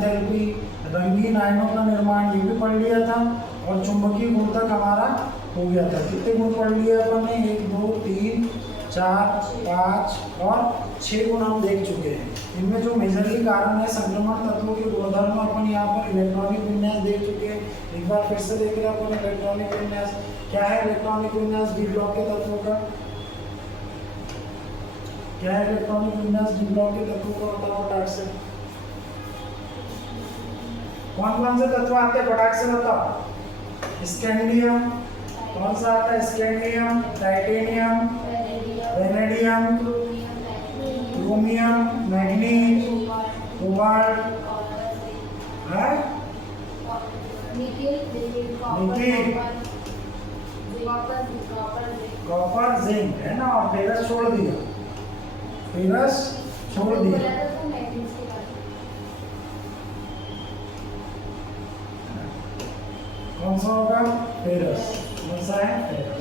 Enthalpy, रंगीन आयनों का निर्माण, ये भी पढ़ लिया था। और चुंबकीय गुण तक हमारा हो गया था। कितने गुण पढ़ लिए अपन ने? 1 2 3 4 5 और 6 गुण हम देख चुके हैं। इनमें जो मेजरली कारण है संक्रमण तत्वों के गुणधर्म, अपन यहाँ पर इलेक्ट्रॉनिक विन्यास देख चुके हैं। एक बार फिर से देख रहे हैं अपन इलेक्ट्रॉनिक विन्यास। क्या है इलेक्ट्रॉनिक विन्यास डी ब्लॉक के तत्वों का? क्या है इलेक्ट्रॉनिक विन्यास डी ब्लॉक के तत्वों का? बताओ फटाक से। कौन कौन से तत्व आते हैं फटाक से बताओ? स्कैंडियम, कौन सा आता है? Scandium, titanium, vanadium, chromium, manganese, cobalt, nickel, copper, zinc, है ना। और फेरस छोड़ दिया, फेरस छोड़ दिया। कौन सा होगा? फेरस। कौन सा है? फेरस।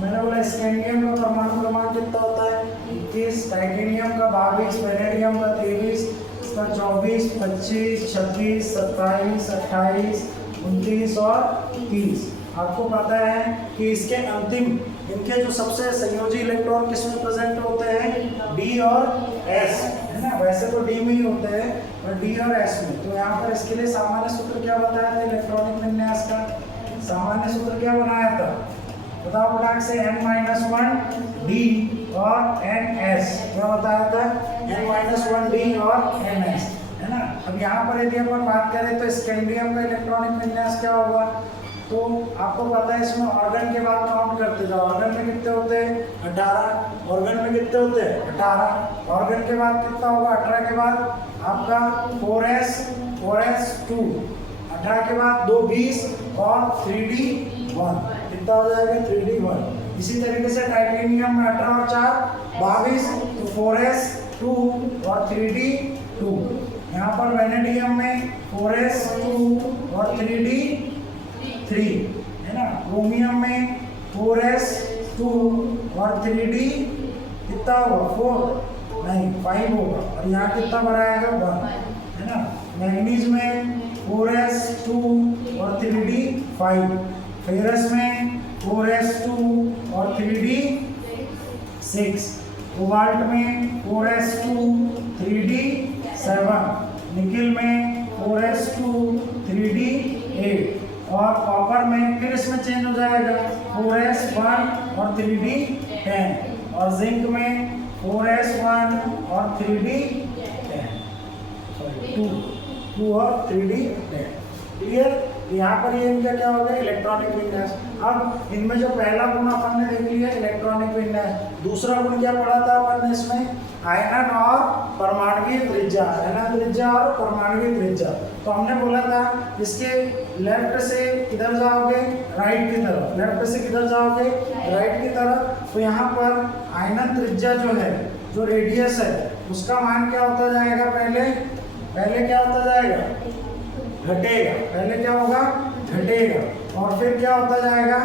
मैंने बोला स्कैंडियम का परमाणु क्रमांक कितना होता है? 21, टाइटेनियम का 22, वेनेडियम का 23, इसका 24, 25, 26, 27, 28, 29 और 30। आपको पता है कि इसके अंतिम, इनके जो सबसे संयोजी इलेक्ट्रॉन किसमें प्रेजेंट होते हैं? डी और एस, है ना। वैसे तो डी में ही होते हैं और डी और एस में। तो यहाँ पर इसके लिए सामान्य सूत्र क्या बताया था इलेक्ट्रॉनिक विन्यास का? सामान्य सूत्र क्या बनाया था? बताओ फटाक से। n-1 डी और ns। क्या बताया था? n-1 डी और ns, है ना। अब यहाँ पर यदि अपन बात करें तो स्कैंडियम का इलेक्ट्रॉनिक विन्यास क्या होगा? तो आपको पता है इसमें ऑर्गन के बाद काउंट करते जाओ। ऑर्गन में कितने होते हैं? 18। ऑर्गन में कितने होते हैं? 18। ऑर्गन के बाद कितना होगा? 18 के बाद आपका 4s 2, 18 के बाद 2 20 और 3d1, कितना हो जाएगा? 3d1। इसी तरीके से टाइटेनियम में 18 और 4 22, तो 4s 2 और 3d2। यहाँ पर वेनेडियम में 4s 2 और 3d3, है ना। क्रोमियम में 4s 2 और 3d कितना होगा? 4 नहीं 5 होगा। और यहाँ कितना बनाएगा? 1, है ना। मैग्नीज में 4s 2 और 3d5। फेरस में 4s 2 और 3d6। कोबाल्ट में 4s 2 3d7। निकिल में 4s 2 3d8। और कॉपर में फिर इसमें चेंज हो जाएगा 4s 1 और 3d10। और जिंक में 4s 1 और 3d10, सॉरी 2 और 3d10। क्लियर? यहाँ पर ये इनका क्या हो गया? इलेक्ट्रॉनिक विन्यास। अब इनमें जो पहला गुण अपन ने देख लिया इलेक्ट्रॉनिक विन्यास। दूसरा गुण क्या पढ़ा था अपन ने इसमें? आयनन और परमाणुकीय त्रिज्या, आयनन त्रिज्या और परमाणुकीय त्रिज्या। तो हमने बोला था इसके लेफ्ट से किधर जाओगे? राइट की तरफ। लेफ्ट से किधर जाओगे? राइट की तरफ। तो यहाँ पर आयनन त्रिज्या जो है, जो रेडियस है, उसका मान क्या होता जाएगा? पहले क्या होता जाएगा? घटेगा। पहले क्या होगा? घटेगा। और फिर क्या होता जाएगा?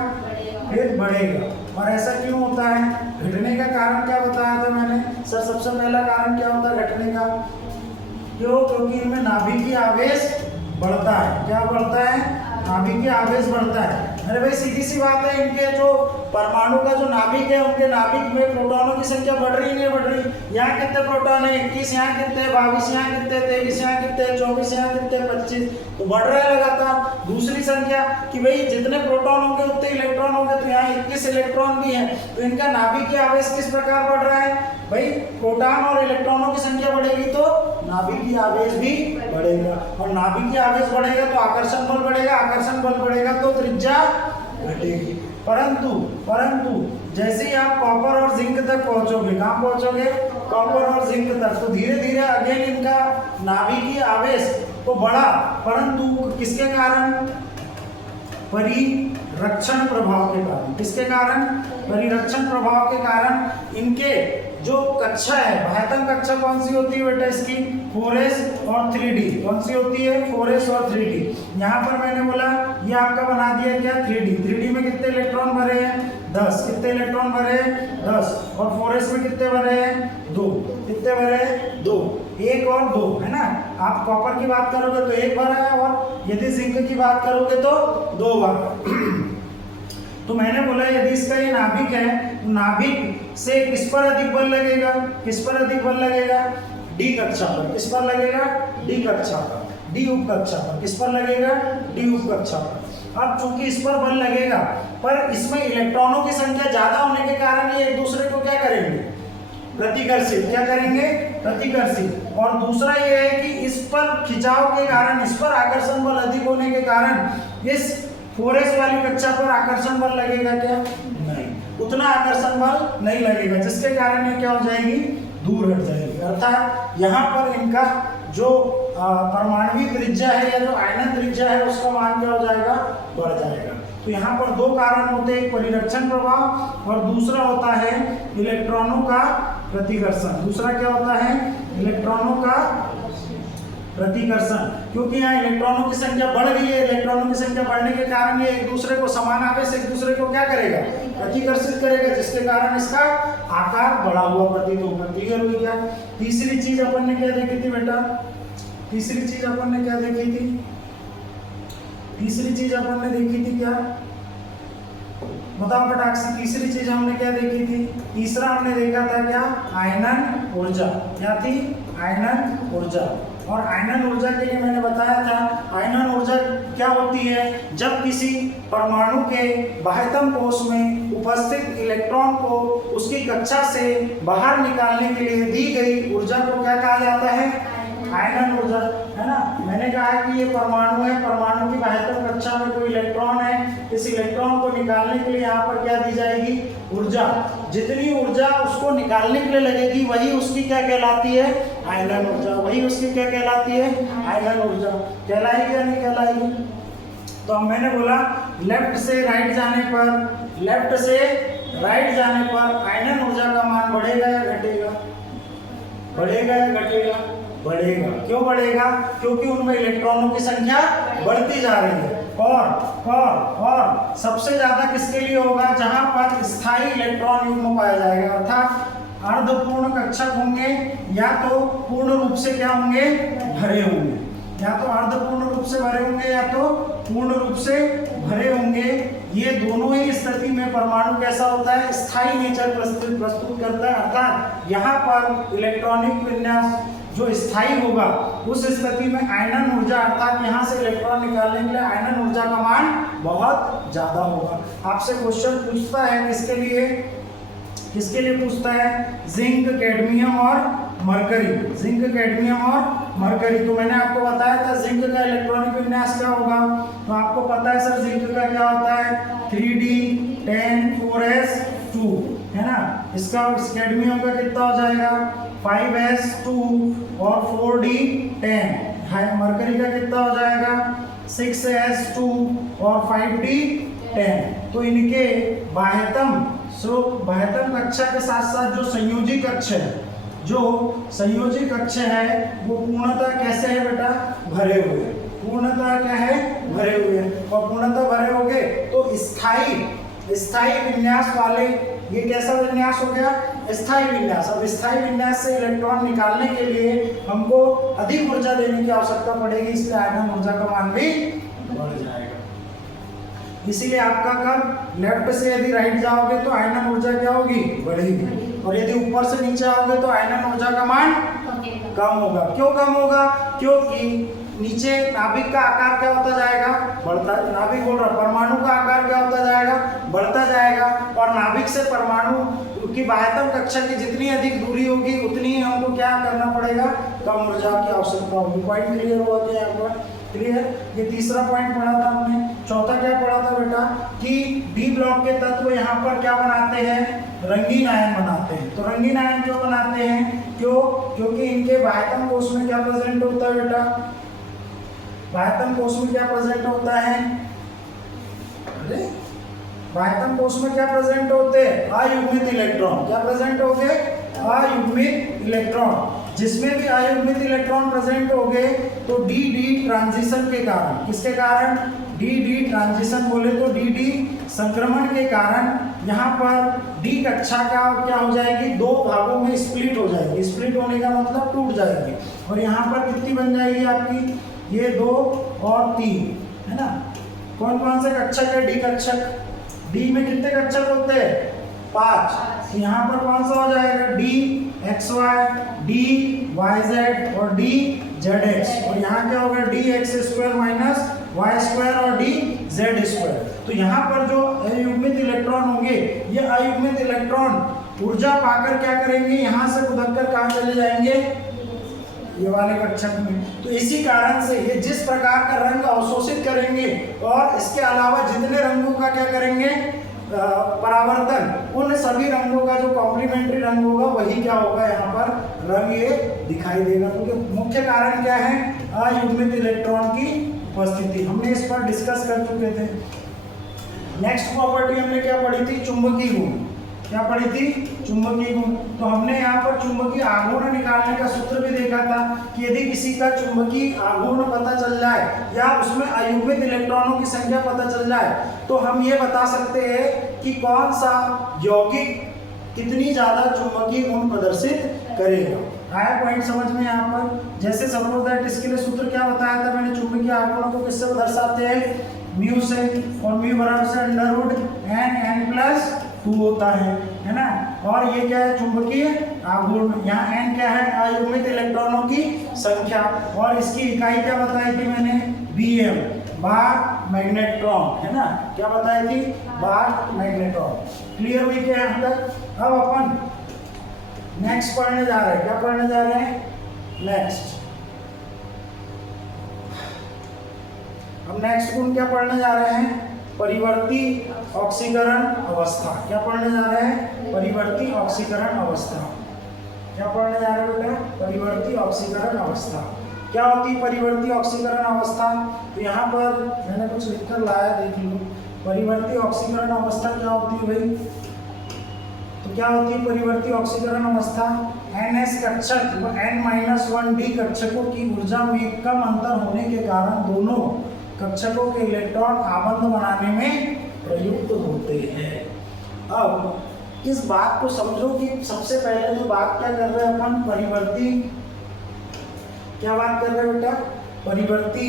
फिर बढ़ेगा। और ऐसा क्यों होता है? घटने का कारण क्या बताया था मैंने? सर सबसे पहला कारण क्या होता है घटने का? क्योंकि इनमें नाभिकीय आवेश बढ़ता है। क्या बढ़ता है? नाभिकीय आवेश बढ़ता है। अरे भाई सीधी सी बात है, इनके जो परमाणु का जो नाभिक है, उनके नाभिक में प्रोटॉनों की संख्या बढ़ रही नहीं बढ़ रही? यहाँ कितने प्रोटॉन है? 21, यहाँ कितने? 22, यहाँ कितने? 23, यहाँ कितने? 24, यहाँ कितने? 25। तो बढ़ रहा है लगातार। दूसरी संख्या कि भाई जितने प्रोटॉन होंगे उतने इलेक्ट्रॉन होंगे, तो यहाँ 21 इलेक्ट्रॉन भी है, तो इनका नाभिकीय आवेश किस प्रकार बढ़ रहा है? भाई प्रोटॉन और इलेक्ट्रॉनों की संख्या बढ़ेगी तो नाभिकीय आवेश भी बढ़ेगा। और नाभिकीय आवेश बढ़ेगा तो आकर्षण बल बढ़ेगा, आकर्षण बल बढ़ेगा तो त्रिज्या घटेगी। परंतु जैसे ही आप कॉपर और जिंक तक पहुंचोगे, कहाँ पहुंचोगे? कॉपर और जिंक तक, तो धीरे धीरे अगेन इनका नाभिकीय आवेश तो बढ़ा, परंतु किसके कारण? परिरक्षण प्रभाव के कारण। किसके कारण? परिरक्षण प्रभाव के कारण इनके जो कक्षा है, बाह्यतम कक्षा कौन सी होती है बेटा इसकी? 4s और 3d। कौन सी होती है? 4s और 3d। यहाँ पर मैंने बोला ये आपका बना दिया क्या? 3d। 3d में कितने इलेक्ट्रॉन भरे हैं? 10। कितने इलेक्ट्रॉन भरे हैं? 10। और 4s में कितने भरे हैं? 2। कितने भरे हैं? 2। 1 और 2, है ना। आप कॉपर की बात करोगे तो एक बार आया, और यदि जिंक की बात करोगे तो 2 बार। तो मैंने बोला यदि इसका ये नाभिक है, तो नाभिक से किस पर अधिक बल लगेगा, किस पर अधिक बल लगेगा, डी कक्षा पर। किस पर लगेगा, डी कक्षा पर, डी उप कक्षा पर। किस पर लगेगा, डी उप कक्षा पर। अब चूंकि इस पर बल लगेगा, पर इसमें इलेक्ट्रॉनों की संख्या ज्यादा होने के कारण ये एक दूसरे को क्या करेंगे, प्रतिकर्षित। क्या करेंगे, प्रतिकर्षित। और दूसरा ये है कि इस पर खिंचाव के कारण, इस पर आकर्षण बल अधिक होने के कारण इस 4s वाली कक्षा पर आकर्षण बल लगेगा क्या, नहीं, उतना आकर्षण बल नहीं लगेगा, जिसके कारण ये क्या हो जाएगी, दूर हट जाएगी। अर्थात यहाँ पर इनका जो परमाणु त्रिज्या है या जो आयनन त्रिज्या है उसका मान क्या हो जाएगा, बढ़ जाएगा। तो यहाँ पर 2 कारण होते हैं, एक परिरक्षण प्रभाव और दूसरा होता है इलेक्ट्रॉनों का प्रतिकर्षण। दूसरा क्या होता है, इलेक्ट्रॉनों का प्रतिकर्षण। क्योंकि यहाँ इलेक्ट्रॉनों की संख्या बढ़ गई है, इलेक्ट्रॉनों की संख्या बढ़ने के कारण ये एक दूसरे को समान आवेश एक दूसरे को क्या करेगा, प्रतिकर्षित करेगा, जिसके कारण इसका आकार बढ़ा हुआ प्रतीत होगा। क्लियर हुई क्या। तीसरी चीज अपन ने क्या देखी थी बेटा, तीसरी चीज अपन ने क्या देखी थी, तीसरी चीज अपन ने देखी थी क्या, बताओ फटाक से। तीसरी चीज हमने क्या देखी थी, तीसरा हमने देखा था क्या, आयनन ऊर्जा। क्या थी, आयनन ऊर्जा। और आयनन ऊर्जा के लिए मैंने बताया था, आयनन ऊर्जा क्या होती है, जब किसी परमाणु के बाह्यतम कोश में उपस्थित इलेक्ट्रॉन को उसकी कक्षा से बाहर निकालने के लिए दी गई ऊर्जा को क्या कहा जाता है, आयनन ऊर्जा, है ना। मैंने कहा कि ये परमाणु है, परमाणु की बाह्यतम कक्षा में कोई इलेक्ट्रॉन है, इस इलेक्ट्रॉन को निकालने के लिए यहाँ पर क्या दी जाएगी, ऊर्जा। जितनी ऊर्जा उसको निकालने के लिए लगेगी वही उसकी क्या कहलाती है, आयनन ऊर्जा। वही उसकी क्या कहलाती है, आयनन ऊर्जा। कहलाएगी या नहीं कहलाएगी। तो मैंने बोला लेफ्ट से राइट जाने पर, लेफ्ट से राइट जाने पर आयनन ऊर्जा का मान बढ़ेगा या घटेगा, बढ़ेगा या घटेगा, बढ़ेगा। क्यों बढ़ेगा, क्योंकि उनमें इलेक्ट्रॉनों की संख्या बढ़ती जा रही है। और सबसे ज्यादा किसके लिए होगा, जहां पर स्थायी इलेक्ट्रॉन युग्म पाया जाएगा, अर्थात अर्धपूर्ण कक्षक होंगे या तो पूर्ण रूप से क्या होंगे, भरे होंगे, या तो अर्धपूर्ण रूप से भरे होंगे या तो पूर्ण रूप से भरे होंगे। ये दोनों ही स्थिति में परमाणु कैसा होता है, स्थायी नेचर प्रस्तुत करता है। अर्थात यहाँ पर इलेक्ट्रॉनिक विन्यास जो स्थायी होगा, उस स्थिति में आयनन ऊर्जा, अर्थात यहाँ से इलेक्ट्रॉन निकालने के लिए आयनन ऊर्जा का मान बहुत ज्यादा होगा। आपसे क्वेश्चन पूछता है किसके लिए, किसके लिए पूछता है, जिंक, कैडमियम और मरकरी, जिंक, कैडमियम और मरकरी। तो मैंने आपको बताया था जिंक का इलेक्ट्रॉनिक विन्यास क्या होगा, तो आपको पता है सर जिंक का क्या होता है, 3d10 4s2, है ना। इसका कैडमियम का कितना हो जाएगा, 5s2 और 4d10। मरकरी का कितना हो जाएगा, 6s2 और 5d10। तो इनके बाह्यतम कक्षा के साथ साथ जो संयोजी कक्ष है, जो संयोजी कक्ष है वो पूर्णतः कैसे है बेटा, भरे हुए। पूर्णतः क्या है, भरे हुए। और पूर्णतः भरे हो गए तो स्थायी विन्यास वाले, ये कैसा विन्यास हो गया, स्थायी विन्यास। अब स्थायी विन्यास से इलेक्ट्रॉन निकालने के लिए हमको अधिक ऊर्जा देने की आवश्यकता पड़ेगी, इसलिए आयनन ऊर्जा का मान भी बढ़ जाएगा। इसीलिए आपका कब लेफ्ट से यदि राइट जाओगे तो आयनन ऊर्जा क्या होगी, बढ़ेगी, और यदि ऊपर से नीचे आओगे तो आयनन ऊर्जा का मान कम होगा। क्यों कम होगा, क्योंकि नीचे नाभिक का आकार क्या होता जाएगा, बढ़ता, नाभिक बोल रहा, परमाणु का आकार क्या होता जाएगा, बढ़ता जाएगा। और नाभिक से परमाणु की बाह्यतम कक्षा की जितनी अधिक दूरी होगी उतनी ही हमको क्या करना पड़ेगा, कम ऊर्जा की आवश्यकता होगी। पॉइंट क्लियर हुआ क्या यहाँ पर, क्लियर। ये तीसरा पॉइंट पढ़ा था हमने। चौथा क्या पढ़ा था बेटा, कि डी ब्लॉक के तत्व यहाँ पर क्या बनाते हैं, रंगीन आयन बनाते हैं। तो रंगीन आयन क्यों बनाते हैं, क्योंकि इनके बाह्यतम कोश में क्या प्रेजेंट होता है बेटा, बाह्यतम कोश में क्या प्रेजेंट होता है, अरे बाह्यतम कोश में क्या प्रेजेंट होते हैं, अयुग्मित इलेक्ट्रॉन। क्या प्रेजेंट हो गए, अयुग्मित इलेक्ट्रॉन। जिसमें भी अयुग्मित इलेक्ट्रॉन प्रेजेंट हो गए तो डी ट्रांजिशन के कारण, किसके कारण, डी ट्रांजिशन बोले तो डी संक्रमण के कारण यहाँ पर डी कक्षा का क्या हो जाएगी, दो भागों में स्प्लिट हो जाएगी। स्प्लिट होने का मतलब टूट जाएगी। और यहाँ पर कितनी बन जाएगी आपकी, ये 2 और 3, है ना। कौन कौन से कक्षक है, डी कक्षक। डी में कितने कक्षक होते हैं, 5। यहाँ पर कौन सा हो जाएगा, D X Y, D Y Z और डी जेड एक्स, और यहाँ क्या होगा, D X square minus Y square और डी जेड स्क्वायर। तो यहाँ पर जो अयुग्मित इलेक्ट्रॉन होंगे, ये अयुग्मित इलेक्ट्रॉन ऊर्जा पाकर क्या करेंगे, यहाँ से उधर कर कहाँ चले जाएंगे, ये वाले कक्षक में। तो इसी कारण से ये जिस प्रकार का रंग अवशोषित करेंगे और इसके अलावा जितने रंगों का क्या करेंगे, परावर्तन, उन सभी रंगों का जो कॉम्प्लीमेंट्री रंग होगा वही क्या होगा, यहाँ पर रंग ये दिखाई देगा। क्योंकि मुख्य कारण क्या है, अयुग्मित इलेक्ट्रॉन की उपस्थिति। हमने इस पर डिस्कस कर चुके थे। नेक्स्ट प्रॉपर्टी हमने क्या पढ़ी थी, चुंबकीय गुण। क्या पढ़ी थी, चुंबकीय गुण। तो हमने यहाँ पर चुंबकीय आघूर्ण निकालने का सूत्र भी देखा था कि यदि किसी का चुंबकीय आघूर्ण पता चल जाए या उसमें अयुग्मित इलेक्ट्रॉनों की संख्या पता चल जाए तो हम ये बता सकते हैं कि कौन सा यौगिक कितनी ज्यादा चुंबकीय गुण प्रदर्शित करेगा। आया पॉइंट समझ में यहाँ पर। जैसे सपोज दैट इसके लिए सूत्र क्या बताया था मैंने, चुंबकीय आघूर्णों को किससे दर्शाते हैं, म्यू से, और म्यू बराबर से अंडर रूट n+2 होता है ना। और ये क्या है, चुंबकीय आघूर्ण। यहाँ n क्या है, अयुग्मित इलेक्ट्रॉनों की संख्या, और इसकी इकाई क्या बताई थी मैंने, Bm, बार मैग्नेट्रॉन, है ना। क्या बताई थी, बार मैग्नेट्रॉन। क्लियर हुई क्या यहाँ तक। अब अपन नेक्स्ट पढ़ने जा रहे हैं। क्या पढ़ने जा रहे हैं, नेक्स्ट। हम नेक्स्ट गुण क्या पढ़ने जा रहे हैं, परिवर्ती ऑक्सीकरण अवस्था। क्या पढ़ने जा रहे हैं, परिवर्ती ऑक्सीकरण अवस्था। क्या पढ़ने जा रहे हैं बेटा, परिवर्ती ऑक्सीकरण अवस्था। क्या होती है परिवर्ती ऑक्सीकरण अवस्था, तो यहाँ पर मैंने कुछ लिखकर लाया, देख लो। परिवर्ती ऑक्सीकरण अवस्था क्या होती है भाई, तो क्या होती है परिवर्ती ऑक्सीकरण अवस्था, NS कक्षक व N-1D कक्षकों की ऊर्जा में कम अंतर होने के कारण दोनों कक्षकों के इलेक्ट्रॉन आबंध बनाने में प्रयुक्त होते हैं। अब इस बात को समझो कि सबसे पहले जो बात क्या कर रहे हैं अपन, परिवर्ती, क्या बात कर रहे हैं बेटा, परिवर्ती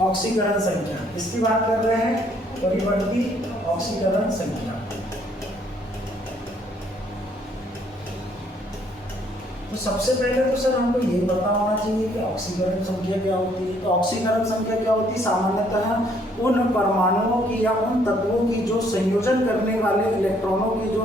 ऑक्सीकरण संख्या। इसकी बात कर रहे हैं, परिवर्ती ऑक्सीकरण संख्या। तो सबसे पहले तो सर हमको ये पता होना चाहिए कि ऑक्सीकरण संख्या क्या होती है। तो ऑक्सीकरण संख्या क्या होती है, सामान्यतः उन परमाणुओं की या उन तत्वों की जो संयोजन करने वाले इलेक्ट्रॉनों की जो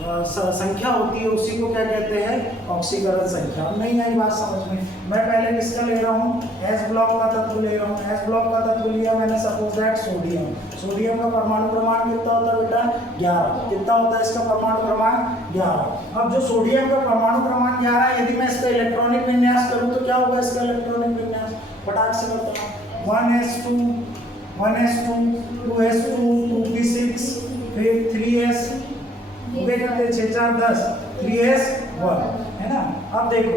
संख्या होती है उसी को क्या कहते हैं, ऑक्सीकरण संख्या। नहीं आई बात समझ में। मैं पहले किसका ले रहा हूँ, एस ब्लॉक का तत्व ले रहा हूँ। एस ब्लॉक का तत्व लिया मैंने, सपोज दैट सोडियम। सोडियम का परमाणु क्रमांक कितना होता है बेटा, 11। कितना होता है इसका परमाणु क्रमांक, 11। अब जो सोडियम का परमाणु क्रमांक 11 है, यदि मैं इसका इलेक्ट्रॉनिक विन्यास करूँ तो क्या होगा इसका इलेक्ट्रॉनिक विन्यास, फटाक से बताओ। 1s2 1s2 2s2 2p6 फिर 3s, 6 4 10 3s1, है ना। अब देखो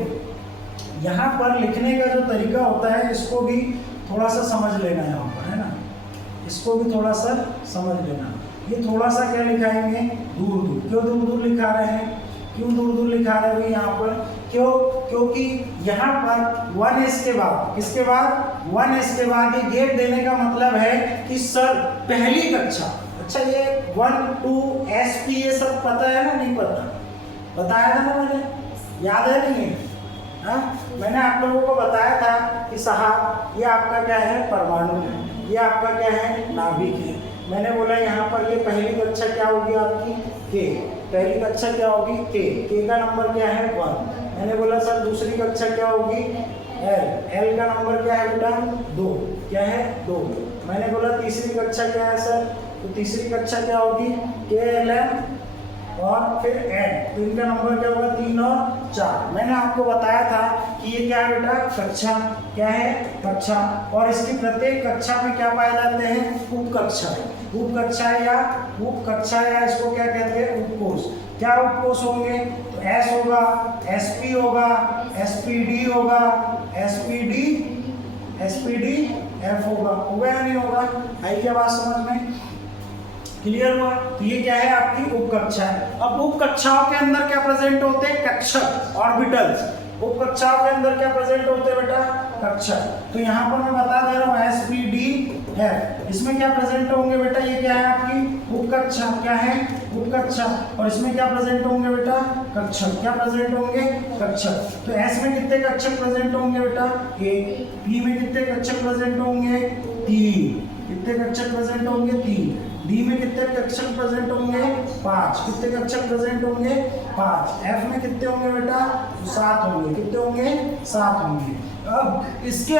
यहाँ पर लिखने का जो तरीका होता है इसको भी थोड़ा सा समझ लेना यहाँ पर, है ना। इसको भी थोड़ा सा समझ लेना। ये थोड़ा सा क्या लिखाएंगे, दूर दूर। क्यों दूर दूर लिखा रहे हैं, क्यों दूर दूर लिखा रहे हैं यहाँ पर, क्यों, क्योंकि यहाँ पर 1s के बाद, किसके बाद, 1s के बाद ये गैप देने का मतलब है कि सर पहली कक्षा, अच्छा ये 1 2 SP ये सब पता है ना, नहीं पता, बताया था ना मैंने, याद है नहीं है, हाँ? मैंने आप लोगों को बताया था कि साहब ये आपका क्या है, परमाणु है, ये आपका क्या है, नाभिक है। मैंने बोला यहाँ पर ये पहली कक्षा क्या होगी आपकी, K। पहली कक्षा क्या होगी, K का नंबर क्या है, 1। मैंने बोला सर दूसरी कक्षा क्या होगी, L का नंबर क्या है बेटा, 2। क्या है, 2। मैंने बोला तीसरी कक्षा क्या है सर, तो तीसरी कक्षा क्या होगी, KLM और फिर N। तो इनका नंबर क्या होगा, 3 और 4। मैंने आपको बताया था कि ये क्या है बेटा, कक्षा। क्या है, कक्षा। और इसकी प्रत्येक कक्षा में क्या पाए जाते हैं, उपकक्षाएं। उपकक्षाएं या इसको क्या कहते हैं, उपकोष। क्या उपकोष होंगे, तो S होगा, SP होगा, SPD होगा, SPDF होगा या नहीं होगा। आई क्या बात समझ में, क्लियर हुआ। तो ये क्या है आपकी उपकक्षा है। अब उपकक्षाओं के अंदर क्या प्रेजेंट होते हैं, कक्षक, ऑर्बिटल्स। उपकक्षाओं के अंदर क्या प्रेजेंट होते हैं बेटा? कक्षा। तो यहाँ पर मैं बता दे रहा हूँ SPD है, इसमें क्या प्रेजेंट होंगे बेटा? ये क्या है आपकी उपकक्षा, क्या है उपकक्षा, और इसमें क्या प्रेजेंट होंगे बेटा? कक्षक। क्या प्रेजेंट होंगे? कक्षक। तो S में कितने कक्षक प्रेजेंट होंगे बेटा? 1। P में कितने कक्षक प्रेजेंट होंगे? 3। कितने कक्षक प्रेजेंट होंगे? 3। D में कितने कक्षक प्रेजेंट होंगे? 5। कितने कक्षक प्रेजेंट होंगे? 5। F में कितने होंगे बेटा? 7 होंगे। कितने होंगे? 7 होंगे। अब इसके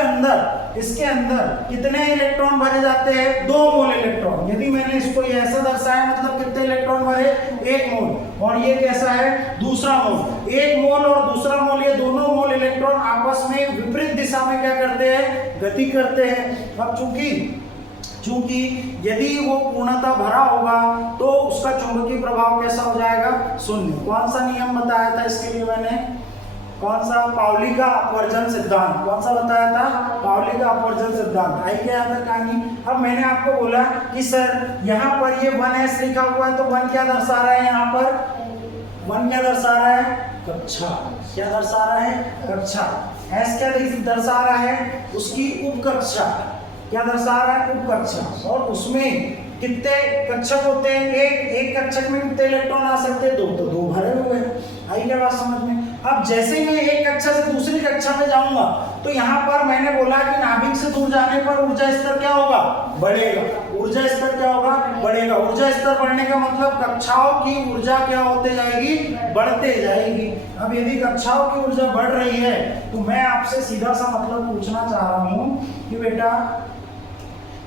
अंदर कितने इलेक्ट्रॉन भरे जाते हैं? 2 मोल इलेक्ट्रॉन। यदि मैंने इसको ऐसा दर्शाया मतलब कितने इलेक्ट्रॉन भरे? 1 मोल। और ये कैसा है? दूसरा मोल। 1 मोल और दूसरा मोल, ये दोनों मोल इलेक्ट्रॉन आपस में विपरीत दिशा में क्या करते हैं? गति करते हैं। अब चूंकि यदि वो पूर्णतः भरा होगा तो उसका चुंबकीय प्रभाव कैसा हो जाएगा? 0। कौन सा नियम बताया था इसके लिए मैंने? कौन सा? पाउली का अपवर्जन सिद्धांत। कौन सा बताया था? पाउली का अपवर्जन सिद्धांत। आई क्या याद कहानी? अब मैंने आपको बोला कि सर यहाँ पर ये 1s लिखा हुआ है, तो 1 क्या दर्शा रहा है? यहाँ पर 1 क्या दर्शा रहा है? कक्षा। क्या दर्शा रहा है? कक्षा। s क्या दर्शा रहा है? उसकी उपकक्षा। क्या दर्शा रहा है? उपकक्षा। और उसमें कितने कक्षक होते हैं? एक कक्षक में कितने इलेक्ट्रॉन आ सकते हैं? 2। तो 2 भरे हुए हैं। आई क्या बात समझ में? अब जैसे ही मैं एक कक्षा से दूसरी कक्षा में जाऊंगा तो यहाँ पर मैंने बोला कि नाभिक से दूर जाने पर ऊर्जा स्तर क्या होगा? बढ़ेगा। ऊर्जा स्तर क्या होगा? बढ़ेगा। ऊर्जा स्तर बढ़ने का मतलब कक्षाओं की ऊर्जा क्या होते जाएगी? बढ़ते जाएगी। अब यदि कक्षाओं की ऊर्जा बढ़ रही है तो मैं आपसे सीधा सा मतलब पूछना चाह रहा हूँ कि बेटा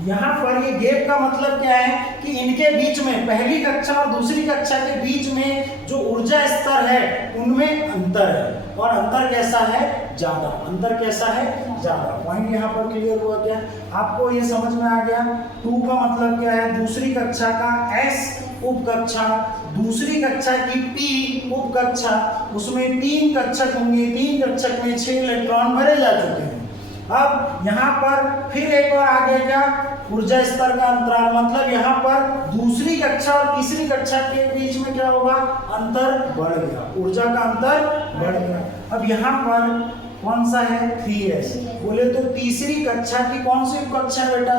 यहाँ पर ये गैप का मतलब क्या है? कि इनके बीच में, पहली कक्षा और दूसरी कक्षा के बीच में जो ऊर्जा स्तर है उनमें अंतर है। और अंतर कैसा है? ज्यादा। अंतर कैसा है? ज्यादा। पॉइंट यहाँ पर क्लियर हुआ क्या? आपको ये समझ में आ गया? 2 का मतलब क्या है? दूसरी कक्षा का S उपकक्षा, दूसरी कक्षा की P उपकक्षा, उसमें 3 कक्षक होंगे। 3 कक्षक में 6 इलेक्ट्रॉन भरे जा चुके हैं। अब यहाँ पर फिर एक और आगे क्या? ऊर्जा स्तर का अंतराल, मतलब यहाँ पर दूसरी कक्षा और तीसरी कक्षा के बीच में क्या होगा? अंतर बढ़ गया। ऊर्जा का अंतर बढ़ गया। अब यहाँ पर कौन सा है? 3s। बोले तो तीसरी कक्षा की कौन सी उपकक्षा है बेटा?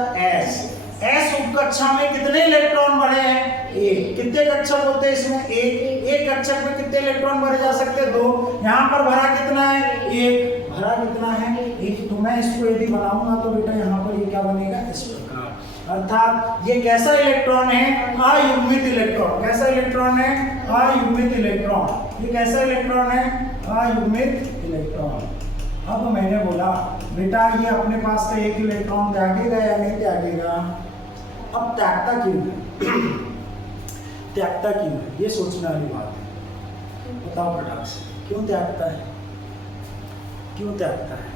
S उपकक्षा में कितने इलेक्ट्रॉन भरे हैं? 1। कितने कक्षक होते हैं इसमें? 1। एक कक्षक में कितने इलेक्ट्रॉन भरे जा सकते हैं? 2। यहाँ पर भरा कितना है? 1। भरा कितना है? 1। तो मैं इसको यदि बनाऊंगा तो बेटा यहाँ पर ये क्या बनेगा? इस प्रकार। अर्थात ये कैसा इलेक्ट्रॉन है? अयुग्मित इलेक्ट्रॉन। कैसा इलेक्ट्रॉन है? अयुग्मित इलेक्ट्रॉन। ये कैसा इलेक्ट्रॉन है? अयुग्मित इलेक्ट्रॉन। अब मैंने बोला बेटा ये अपने पास का एक इलेक्ट्रॉन त्यागेगा या नहीं त्यागेगा? अब त्यागता क्यों? त्यागता क्यों? ये सोचने वाली बात है। बताओ फटाक से, क्यों त्यागता है? क्यों त्यागता है?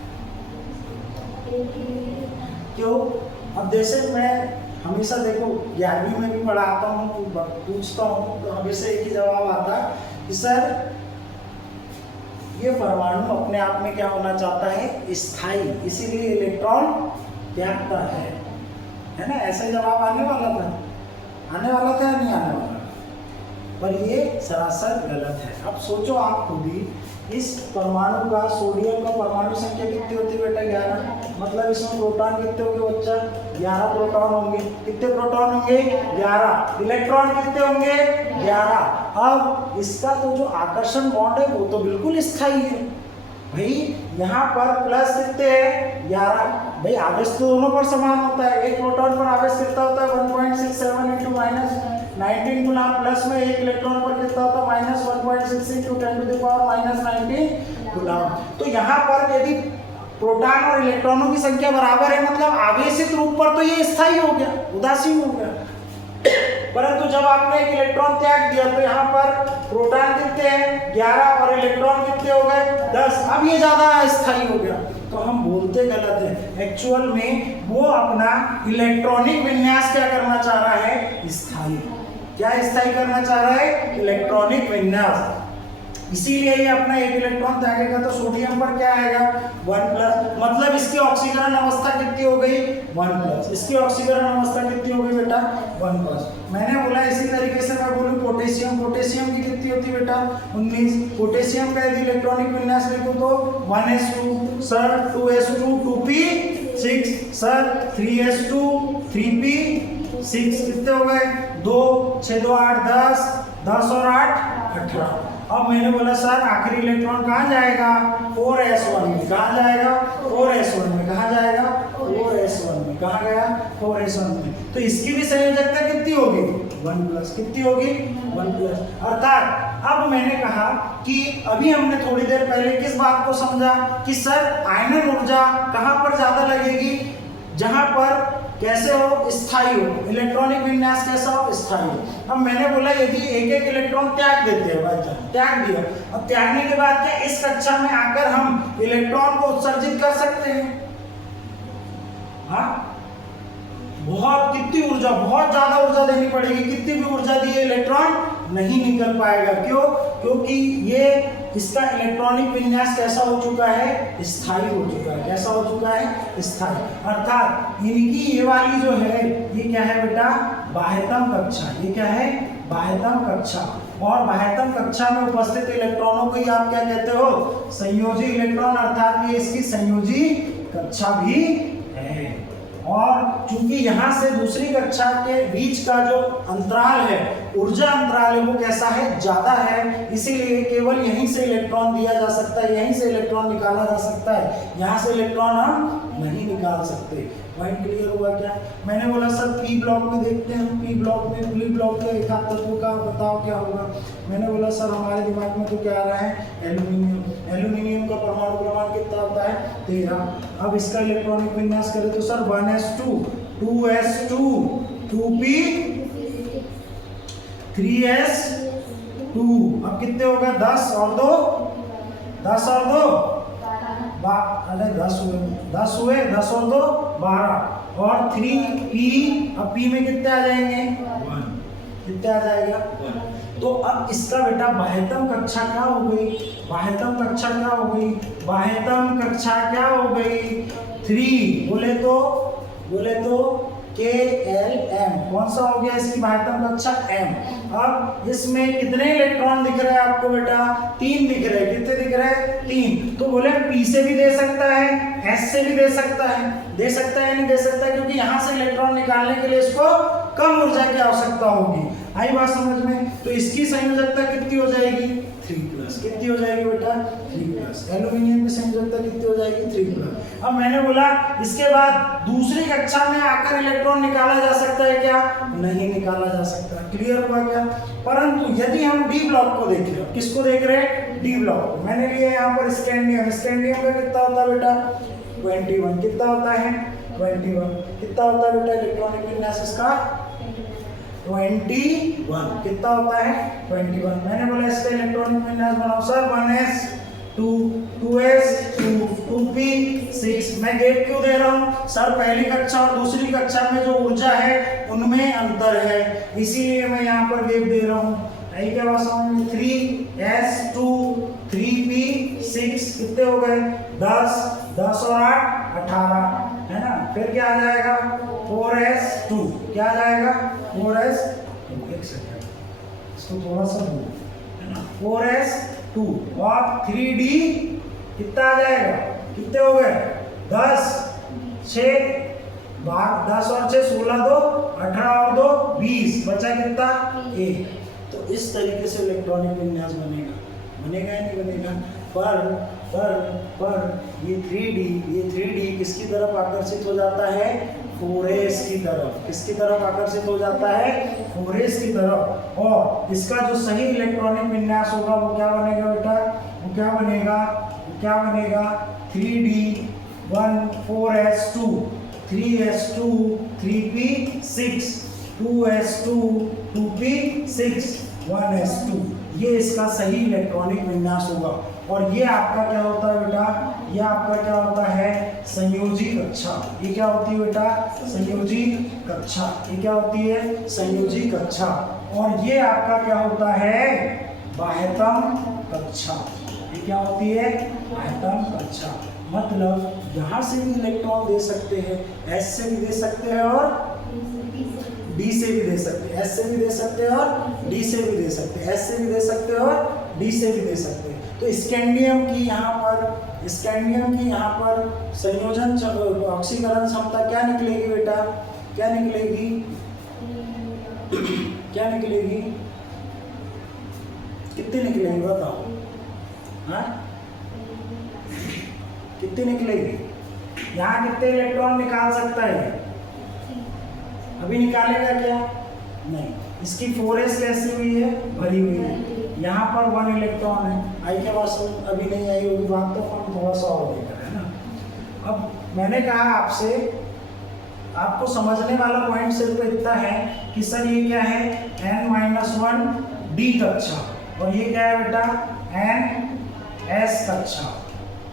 क्यों? अब जैसे मैं हमेशा देखो 11वीं में भी पढ़ाता हूँ, पूछता हूँ तो हमेशा एक ही जवाब आता है कि सर ये परमाणु अपने आप में क्या होना चाहता है? स्थायी, इसीलिए इलेक्ट्रॉन त्यागता है ना? ऐसा जवाब आने वाला था या नहीं आने वाला? पर ये सरासर गलत है। अब सोचो आप खुद ही, इस परमाणु का, सोडियम का परमाणु संख्या कितनी होती है बेटा? 11। मतलब इसमें प्रोटॉन कितने होंगे बच्चा? 11 प्रोटॉन होंगे। कितने प्रोटॉन होंगे? 11। इलेक्ट्रॉन कितने होंगे? 11। अब इसका तो जो आकर्षण बॉन्ड है वो तो बिल्कुल स्थायी है भाई। यहाँ पर प्लस कितने हैं? 11। भाई आवेश तो दोनों पर समान होता है। एक प्रोटॉन पर आवेश कितना होता है? 1.67 इंटू -19 गुना, प्लस में एक इलेक्ट्रॉन पर कितना होता है? -1.6 इंटू 10⁻⁻⁹ गुना। तो यहाँ पर यदि प्रोटॉन और इलेक्ट्रॉनों की संख्या बराबर है मतलब आवेशित रूप पर तो ये स्थायी हो गया, उदासीन हो गया। परंतु जब आपने एक इलेक्ट्रॉन त्याग दिया तो यहाँ पर प्रोटॉन कितने हैं? 11 और इलेक्ट्रॉन कितने हो गए? 10। अब ये ज्यादा अस्थायी हो गया। तो हम बोलते गलत है। एक्चुअल में वो अपना इलेक्ट्रॉनिक विन्यास क्या करना चाह रहा है? स्थायी। क्या स्थायी करना चाह रहा है? इलेक्ट्रॉनिक विन्यास। इसीलिए ये अपना एक इलेक्ट्रॉन त्यागेगा तो सोडियम पर क्या आएगा 1+, मतलब इसकी ऑक्सीकरण अवस्था कितनी हो गई 1+, इसकी ऑक्सीकरण अवस्था कितनी हो गई बेटा 1+। मैंने बोला इसी तरीके से मैं बोलूं पोटेशियम, पोटेशियम की कितनी होती है बेटा 19। पोटेशियम का यदि इलेक्ट्रॉनिक विन्यास लिखूं तो 1s2 sir, 2s2 2p6 sir, 3s2 3p6 कितने हो गए 2 6 2 8 10 10 और 8 18। अब मैंने बोला सर आखिरी इलेक्ट्रॉन कहाँ जाएगा 4s1 में, कहाँ जाएगा 4s1 में, कहाँ जाएगा 4s1 में, कहाँ गया 4s1 में। तो इसकी भी संयोजकता कितनी होगी 1+, कितनी होगी 1+। अर्थात अब मैंने कहा कि अभी हमने थोड़ी देर पहले किस बात को समझा कि सर आयनन ऊर्जा कहाँ पर ज्यादा लगेगी, जहां पर कैसे हो स्थायी हो, इलेक्ट्रॉनिक विन्यास कैसा हो स्थायी हो। अब मैंने बोला यदि एक एक इलेक्ट्रॉन त्याग देते हैं भाई जान, त्याग दिया, अब त्यागने के बाद क्या इस कक्षा में आकर हम इलेक्ट्रॉन को उत्सर्जित कर सकते हैं। हाँ बहुत कितनी ऊर्जा, बहुत ज्यादा ऊर्जा देनी पड़ेगी, कितनी भी ऊर्जा दिए इलेक्ट्रॉन नहीं निकल पाएगा। क्यों? क्योंकि ये इसका इलेक्ट्रॉनिक विन्यास कैसा हो चुका है स्थायी हो चुका है। कैसा हो चुका है स्थायी। अर्थात इनकी ये वाली जो है ये क्या है बेटा बाह्यतम कक्षा, ये क्या है बाह्यतम कक्षा। और बाह्यतम कक्षा में उपस्थित इलेक्ट्रॉनों को ही आप क्या कहते हो संयोजी इलेक्ट्रॉन, अर्थात ये इसकी संयोजी कक्षा भी है। और चूंकि यहाँ से दूसरी कक्षा के बीच का जो अंतराल है, ऊर्जा अंतराल है, वो कैसा है ज्यादा है, इसीलिए केवल यहीं से इलेक्ट्रॉन दिया जा सकता है, यहीं से इलेक्ट्रॉन निकाला जा सकता है, यहाँ से इलेक्ट्रॉन हम नहीं निकाल सकते। पॉइंट क्लियर हुआ क्या? मैंने बोला सर पी ब्लॉक में देखते हैं, पी ब्लॉक में पी ब्लॉक के एकाध तत्व का बताओ क्या होगा। मैंने बोला सर हमारे दिमाग में तो क्या आ रहा है एल्यूमिनियम। एल्यूमिनियम का परमाणु क्रमांक कितना होता है 13। अब इसका इलेक्ट्रॉनिक विन्यास करें तो sir 1s2 2s2 2p 3s2। अब कितने हो गए 10 और 2 10 और 2 अरे 10 हुए 10 हुए 10 और 2 12 और 3p। अब p में कितने आ जाएंगे 1, कितने आ जाएगा 1। तो अब इसका बेटा बाह्यतम कक्षा क्या हो गई, बाह्यतम कक्षा क्या हो गई, बाह्यतम कक्षा क्या हो गई 3। बोले तो KLM कौन सा हो गया इसकी बाह्यतम कक्षा M। अब इसमें कितने इलेक्ट्रॉन दिख रहे हैं आपको बेटा 3 दिख रहे हैं। कितने दिख रहे हैं 3। तो बोले P से भी दे सकता है, S से भी दे सकता है, नहीं दे सकता है क्योंकि यहाँ से इलेक्ट्रॉन निकालने के लिए इसको कम ऊर्जा की आवश्यकता होगी। आई बात समझ में? तो इसकी संयोजकता कितनी हो जाएगी 3+। कितनी हो जाएगी बेटा 3+। एल्यूमिनियम की संयोजकता कितनी हो जाएगी 3+। अब मैंने बोला इसके बाद दूसरी कक्षा में आकर इलेक्ट्रॉन निकाला जा सकता है क्या? नहीं निकाला जा सकता। क्लियर हुआ क्या? परंतु यदि हम डी ब्लॉक को देख रहे हैं, किसको देख रहे हैं डी ब्लॉक। मैंने लिया यहाँ पर स्कैंडियम। स्कैंडियम का कितना होता है बेटा 21। कितना होता है 21। कितना होता है बेटा इलेक्ट्रॉनिक विन्यास इसका 21। कितना होता है 21। मैंने बोला इसका इलेक्ट्रॉनिक विन्यास बनाओ सर 1s2 2s2 2p6। मैं गैप क्यों दे रहा हूँ सर? पहली कक्षा और दूसरी कक्षा में जो ऊर्जा है उनमें अंतर है, इसीलिए मैं यहाँ पर गैप दे रहा हूँ। यही क्या बात समझ में? 3s2 3p6 कितने हो गए 10 10 और 8 18 है ना। फिर क्या आ जाएगा 4s2। क्या आ जाएगा 4s2। एक सेकंड इसको थोड़ा सा है ना 4s2 और 3d कितना आ जाएगा, कितने हो गए 10 6 10 और 6 16 2 18 और 2 20 बचा कितना 1। तो इस तरीके से इलेक्ट्रॉनिक विन्यास बनेगा या नहीं बनेगा? पर ये 3D किसकी तरफ आकर्षित हो जाता है 4s की तरफ। किसकी तरफ आकर्षित हो जाता है 4s की तरफ। और इसका जो सही इलेक्ट्रॉनिक विन्यास होगा वो क्या बनेगा बेटा, वो क्या बनेगा 3D1 4s2 3s2 3p6 2s2 2p6 1s2। ये इसका सही इलेक्ट्रॉनिक विन्यास होगा। और ये आपका क्या होता है बेटा, ये आपका क्या होता है संयोजी कक्षा। ये क्या होती है बेटा संयोजी कक्षा। ये क्या होती है संयोजी कक्षा। और ये आपका क्या होता है बाह्यतम कक्षा। ये क्या होती है? आयतन कक्षा। मतलब यहाँ से भी इलेक्ट्रॉन दे सकते हैं, S से भी दे सकते हैं और D से भी दे सकते हैं, S से भी दे सकते हैं और D से भी दे सकते हैं, S से भी दे सकते हैं और D से भी दे सकते हैं। तो स्कैंडियम की यहाँ पर संयोजन ऑक्सीकरण क्षमता क्या निकलेगी बेटा? क्या निकलेगी? क्या निकलेगी? कितनी निकलेगी बताओ? हाँ, कितनी निकलेगी? यहाँ कितने इलेक्ट्रॉन निकाल सकता है? अभी निकालेगा क्या? नहीं। इसकी 4s कैसी हुई है? भरी हुई है। यहाँ पर 1 इलेक्ट्रॉन है। आई क्या बात समझ? अभी नहीं आई होगी बात, तो हम थोड़ा सा और देख रहे हैं ना। अब मैंने कहा आपसे, आपको समझने वाला पॉइंट सिर्फ इतना है कि सर ये क्या है? n-1 D कक्षा, और ये क्या है बेटा? ns कक्षा।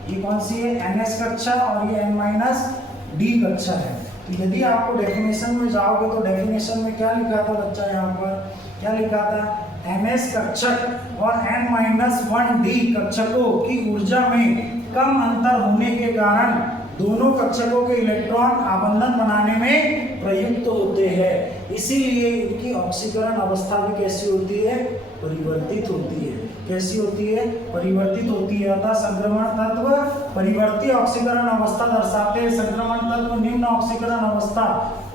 ये कौन सी है? ns कक्षा, और ये n-d कक्षा है। तो यदि आपको डेफिनेशन में जाओगे तो डेफिनेशन में क्या लिखा था बच्चा? यहाँ पर क्या लिखा था? ns कक्षक और n-1 d कक्षकों की ऊर्जा में कम अंतर होने के कारण दोनों कक्षकों के इलेक्ट्रॉन आबंधन बनाने में प्रयुक्त होते हैं। इसीलिए इनकी ऑक्सीकरण अवस्था भी कैसी होती है? परिवर्तित होती है। कैसी होती है? परिवर्तित होती है। अतः संक्रमण तत्व परिवर्ती ऑक्सीकरण अवस्था दर्शाते हैं। संक्रमण तत्व निम्न ऑक्सीकरण अवस्था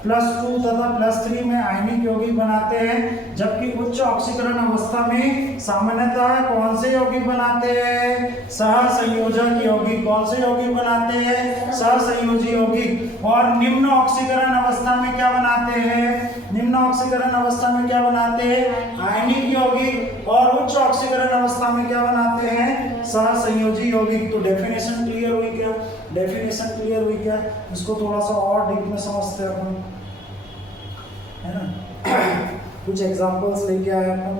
+2 तथा +3 में आयनिक यौगिक बनाते हैं, जबकि उच्च ऑक्सीकरण अवस्था में सामान्यतः कौन से यौगिक बनाते हैं? सहसंयोजक यौगिक। कौन से यौगिक बनाते हैं? सहसंयोजी यौगिक। और निम्न ऑक्सीकरण अवस्था में क्या बनाते हैं? निम्न ऑक्सीकरण अवस्था में क्या बनाते हैं? आयनिक यौगिक। और उच्च ऑक्सीकरण अवस्था में क्या बनाते हैं? सहसंयोजी यौगिक। तो डेफिनेशन क्लियर हुई क्या? डेफिनेशन क्लियर हुई क्या? इसको थोड़ा सा और डीप में समझते हैं अपन, है ना। कुछ एग्जांपल्स लेके आए अपन।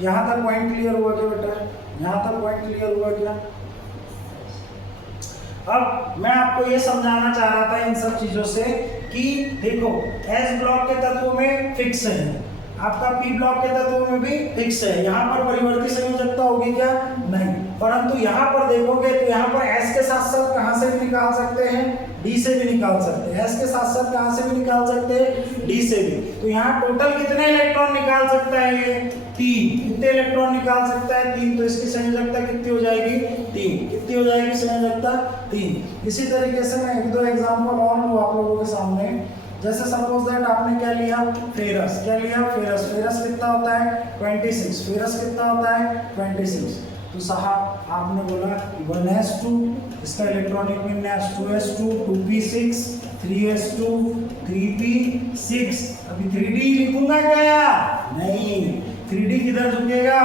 यहाँ तक पॉइंट क्लियर हुआ क्या बेटा? यहाँ तक पॉइंट क्लियर हुआ क्या? अब मैं आपको ये समझाना चाह रहा था इन सब चीजों से कि देखो, S ब्लॉक के तत्वों में फिक्स है, आपका P ब्लॉक के तत्वों में भी फिक्स है। यहाँ पर परिवर्ती संयोजकता होगी क्या? नहीं। परंतु यहाँ पर देखोगे तो यहाँ पर S के साथ साथ कहाँ से भी निकाल सकते हैं? D से भी निकाल सकते हैं। S के साथ साथ कहाँ से भी निकाल सकते हैं? D से भी। तो यहाँ टोटल कितने इलेक्ट्रॉन निकाल सकता है ये? 3। कितने इलेक्ट्रॉन निकाल सकता है? 3। तो इसकी संयोजकता कितनी हो जाएगी? 3। कितनी हो जाएगी संयोजकता? 3। इसी तरीके से मैं 1-2 एग्जाम्पल और लूँ आप लोगों के सामने। जैसे सपोज दैट आपने क्या लिया? फेरस। क्या लिया? फेरस। फेरस कितना होता है? 26। फेरस कितना होता है? 26। तो साहब आपने बोला 1s2, इसका इलेक्ट्रॉनिक मीन है 2s2, 2p6, 3s2, 3p6। अभी 3d लिखूंगा क्या? नहीं। 3d किधर झुकेगा?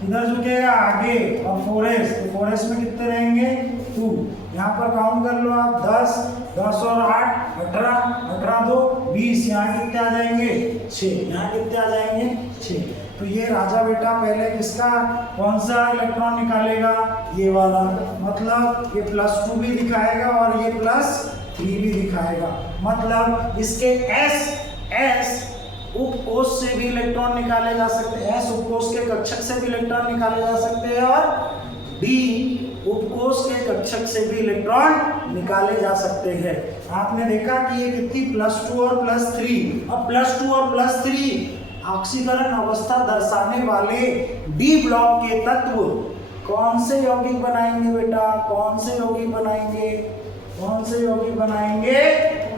किधर झुकेगा? आगे। और 4s, तो 4s में कितने रहेंगे? 2। यहाँ पर काउंट कर लो आप, 10, 10 और 8, 18, 18 2, 20। यहाँ कितने आ जाएंगे? 6। यहाँ कितने आ जाएंगे? 6। तो ये राजा बेटा पहले किसका कौन सा इलेक्ट्रॉन निकालेगा? ये वाला। मतलब ये +2 भी दिखाएगा और ये +3 भी दिखाएगा। मतलब इसके S उपकोष से भी इलेक्ट्रॉन निकाले जा सकते हैं, S उपकोष के कक्षक से भी इलेक्ट्रॉन निकाले जा सकते हैं, और D उपकोष के कक्षक से भी इलेक्ट्रॉन निकाले जा सकते हैं। आपने देखा कि ये कितनी +2 और +3। अब +2 और +3 ऑक्सीकरण अवस्था दर्शाने वाले D ब्लॉक के तत्व कौन से यौगिक बनाएंगे बेटा? कौन से यौगिक बनाएंगे? कौन से यौगिक बनाएंगे?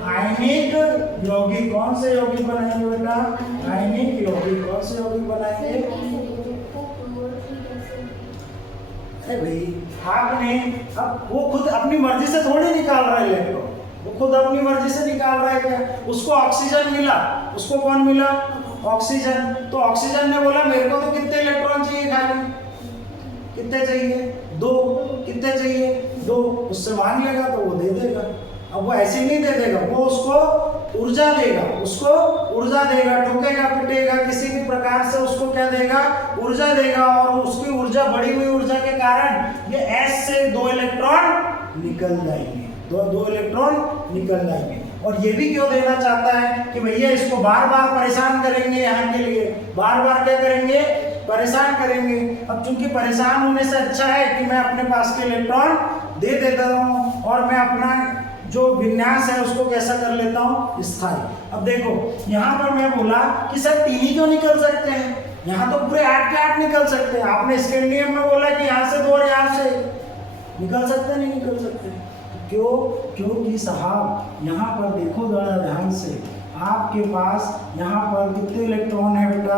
आयनिक यौगिक। कौन से यौगिक बनाएंगे बेटा? आयनिक यौगिक। कौन से यौगिक बनाएंगे? अरे भाई आपने, अब वो खुद अपनी मर्जी से थोड़ी निकाल रहा है इलेक्ट्रॉन, वो खुद अपनी मर्जी से निकाल रहा है क्या? उसको ऑक्सीजन मिला। उसको कौन मिला? ऑक्सीजन। तो ऑक्सीजन ने बोला मेरे को तो कितने इलेक्ट्रॉन चाहिए खाली? कितने चाहिए? 2। कितने चाहिए? 2। उससे मांग लेगा तो वो दे देगा। अब वो ऐसे नहीं दे देगा, वो उसको ऊर्जा देगा, उसको ऊर्जा देगा, ठोकेगा पिटेगा किसी भी प्रकार से उसको क्या देगा? ऊर्जा देगा। और उसकी ऊर्जा, बढ़ी हुई ऊर्जा के कारण ये S से 2 इलेक्ट्रॉन निकल जाएंगे। 2 इलेक्ट्रॉन निकल जाएंगे। और ये भी क्यों देना चाहता है कि भैया इसको बार बार परेशान करेंगे, यहाँ के लिए बार बार क्या करेंगे? परेशान करेंगे। अब चूंकि परेशान होने से अच्छा है कि मैं अपने पास के इलेक्ट्रॉन दे देता हूँ और मैं अपना जो विन्यास है उसको कैसा कर लेता हूँ, स्थायी। अब देखो यहाँ पर मैं बोला कि सर 3 ही क्यों निकल सकते हैं, यहाँ तो पूरे 8 के 8 निकल सकते हैं। आपने स्कैंडियम में बोला कि यहाँ से 2 और यहाँ से निकल सकते, नहीं निकल सकते। क्यों? क्योंकि साहब यहाँ पर देखो जरा ध्यान से, आपके पास यहाँ पर कितने इलेक्ट्रॉन है बेटा,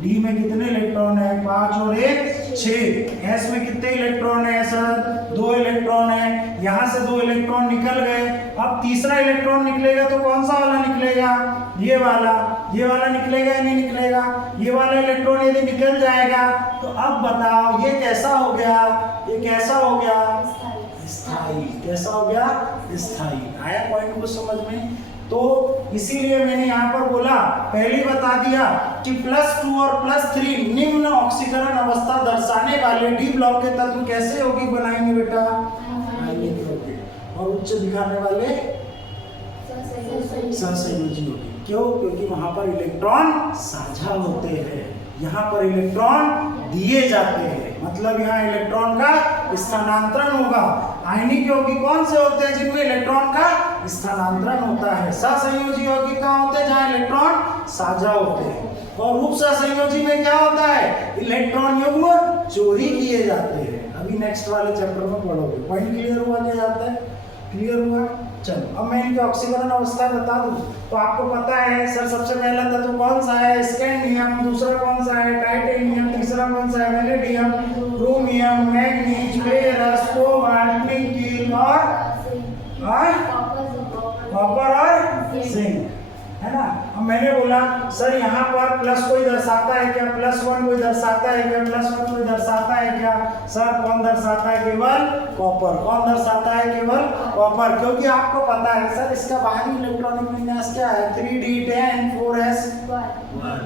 डी में कितने इलेक्ट्रॉन है, 5 और 1 6। एस में कितने इलेक्ट्रॉन है सर, 2 इलेक्ट्रॉन है। यहाँ से 2 इलेक्ट्रॉन निकल गए। अब तीसरा इलेक्ट्रॉन निकलेगा तो कौन सा वाला निकलेगा, ये वाला निकलेगा या नहीं निकलेगा। ये वाला इलेक्ट्रॉन यदि निकल जाएगा तो अब बताओ ये कैसा हो गया, ये कैसा हो गया, स्थायी। कैसा हो गया, स्थायी। आया पॉइंट को समझ में। तो इसीलिए मैंने यहाँ पर बोला, पहले बता दिया कि +2 और +3 निम्न ऑक्सीकरण अवस्था दर्शाने वाले डी ब्लॉक के तत्व कैसे यौगिक बनाएंगे बेटा, आयनिक यौगिक। और उच्च दिखाने वाले सहसंयोजी यौगिक। क्यों? क्योंकि वहां पर इलेक्ट्रॉन साझा होते हैं, यहाँ पर इलेक्ट्रॉन दिए जाते हैं, मतलब यहाँ इलेक्ट्रॉन का स्थानांतरण होगा। आयनिक यौगिक कौन से होते हैं, जिनमें इलेक्ट्रॉन का स्थानांतरण होता है। सहसंयोजी यौगिक कहाँ होते हैं, जहाँ इलेक्ट्रॉन साझा होते हैं। और रूप सहसंयोजी में क्या होता है, इलेक्ट्रॉन युग्म चोरी किए जाते हैं। अभी नेक्स्ट वाले चैप्टर में पढ़ोगे। पॉइंट क्लियर हुआ क्या जाता है, क्लियर हुआ। चलो अब मैं इनकी ऑक्सीकरण अवस्था बता दूं तो आपको पता है सर सबसे पहला तत्व कौन सा है, स्कैंडियम। दूसरा कौन सा है, टाइटेनियम। तीसरा कौन सा है, vanadium. Chromium, manganese, ferrous, cobalt, nickel और कॉपर और जिंक, है ना। अब मैंने बोला सर यहाँ पर प्लस कोई दर्शाता है क्या, +1 कोई दर्शाता है क्या, +1 कोई दर्शाता है क्या। सर कौन दर्शाता है, केवल कॉपर। कौन दर्शाता है, केवल कॉपर। क्योंकि आपको पता है सर इसका बाहरी इलेक्ट्रॉनिक विन्यास क्या है, 3d10 4s1,